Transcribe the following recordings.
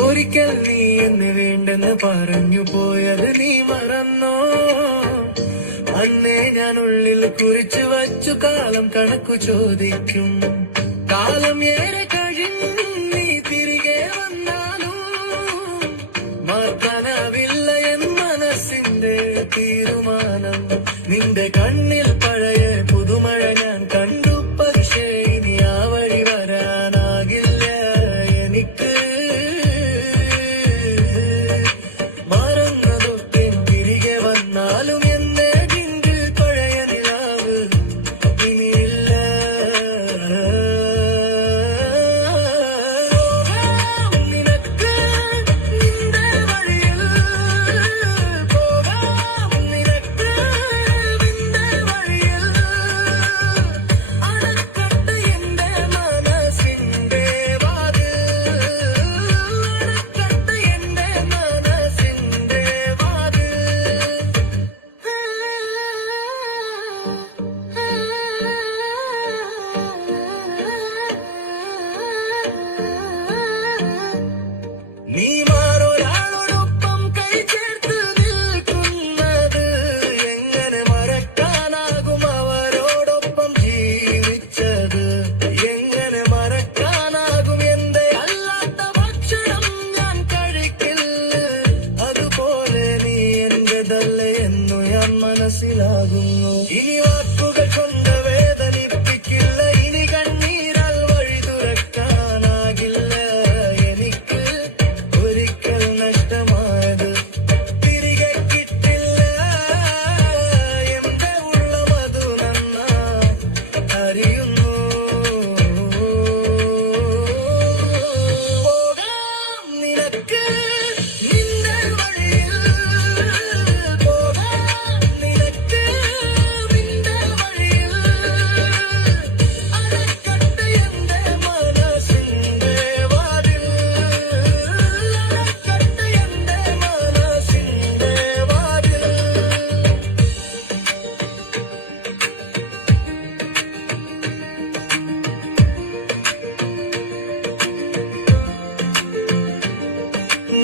ഒരിക്കൽ നീ എന്ന് വേണ്ടെന്ന് പറഞ്ഞു പോയത് നീ മറന്നോ? അന്നേ ഞാൻ ഉള്ളിൽ കുറിച്ചു വച്ചു കാലം കണക്കു ചോദിക്കും. കാലം ഏറെ കഴിഞ്ഞു നീ തിരികെ വന്നാലും മാറ്റാനാവില്ല എൻ മനസ്സിന്റെ തീരുമാനം. നിന്റെ കണ്ണിൽ പഴയ പുതുമഴ ഞാൻ കണ്ടു, പക്ഷേ ഇനി ആ വഴി വരാനാകില്ല എനിക്ക്. മറന്നതൊക്കെ തിരികെ വന്നാലും എന്റെ നെഞ്ചിൽ പഴയ നിലാവ് ഇനിയില്ല. നിനക്ക് നിന്റെ വഴിയിൽ പോകാം, നിനക്ക് നിന്റെ വഴിയിൽ അടക്കട്ടെ എന്റെ മനസ്സിന്റെ വാതിൽ, അടക്കട്ടെ എന്റെ മനസ്സിന്റെ വാതിൽ. നീ മാറൊരാളോടൊപ്പം കൈ ചേർത്ത് നിൽക്കുന്നത് എങ്ങനെ മറക്കാനാകും? അവരോടൊപ്പം ജീവിച്ചത് എങ്ങനെ മറക്കാനാകും? എന്റെ അല്ലാത്ത ഭക്ഷണം ഞാൻ കഴിക്കില്ല, അതുപോലെ നീ എന്റേതല്ലേ എന്നു ഞാൻ മനസ്സിലാകുന്നു. ഇനി വാക്കുകൾ കൊണ്ട് വേദനിപ്പിക്കില്ല, ഇനി കണ്ണീരാൽ വഴി തുറക്കാനാകില്ല എനിക്ക്. ഒരിക്കൽ നഷ്ടമായത് തിരികെ കിട്ടില്ല, എന്റെ ഉള്ളം അതു നന്നായി അറിയുന്നു. പോകാം നിനക്ക് നിന്റെ വഴിയിൽ, പോകാം നിനക്ക് നിന്റെ വഴിയിൽ അടക്കട്ടെ എന്റെ മനസ്സിന്റെ വാതിൽ, അടക്കട്ടെ എന്റെ മനസ്സിന്റെ വാതിൽ.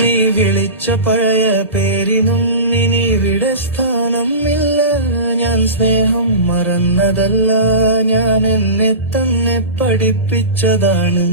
നീ വിളിച്ച പഴയ പേരിനും ഇനി ഇവിടെ സ്ഥാനമില്ല. ഞാൻ സ്നേഹം മറന്നതല്ല, ഞാൻ എന്നെ തന്നെ പഠിപ്പിച്ചതാണ്.